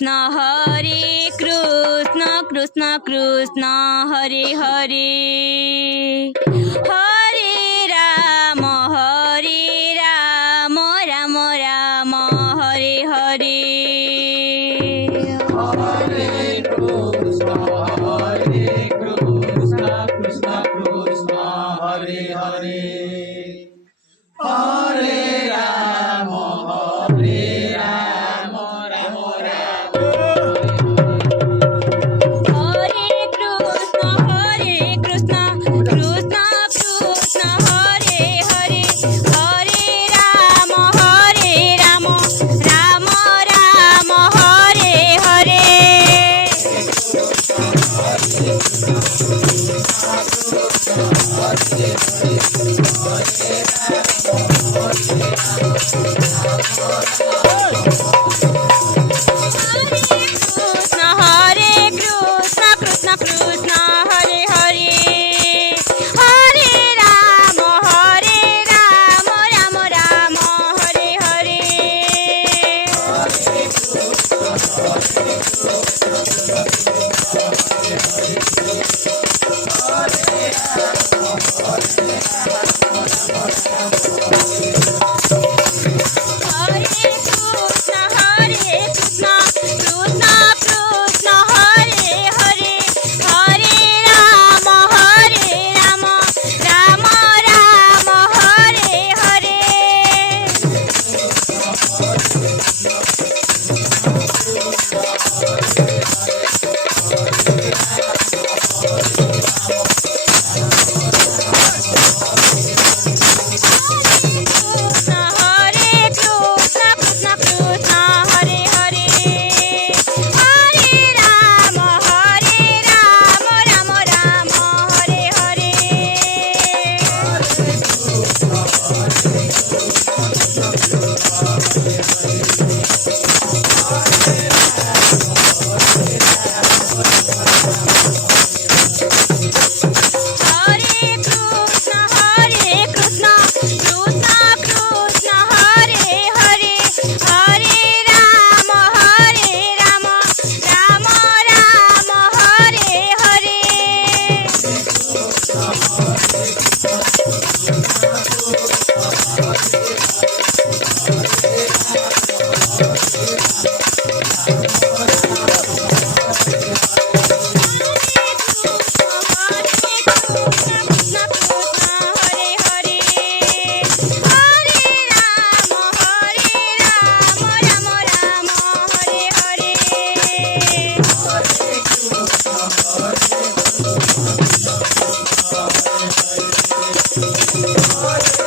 Krishna Krishna Krishna Hare Hare Hare Ram Ram Ram Hare Hare Hare Krishna Krishna Krishna Hare Hare Hare Ram Ram Ram Hare Krishna Krishna Krishna Hare Hare Hare Ram Ram Ram Hare Hare Krishna Hare Krishna Krishna Krishna Hare Hare Hare Ram Ram Ram Hare Hare Hare Krishna Krishna Krishna Hare Hare Hare Ram Ram Ram Hare Hare Krishna Hare Krishna Krishna Krishna Hare Hare Hare Ram Ram Ram Hare Hare Hare Krishna Krishna Krishna Hare Hare Hare Ram Ram Ram Hare Hare Krishna Krishna Hare Hare Hare Ram Ram Ram Hare Hare Hare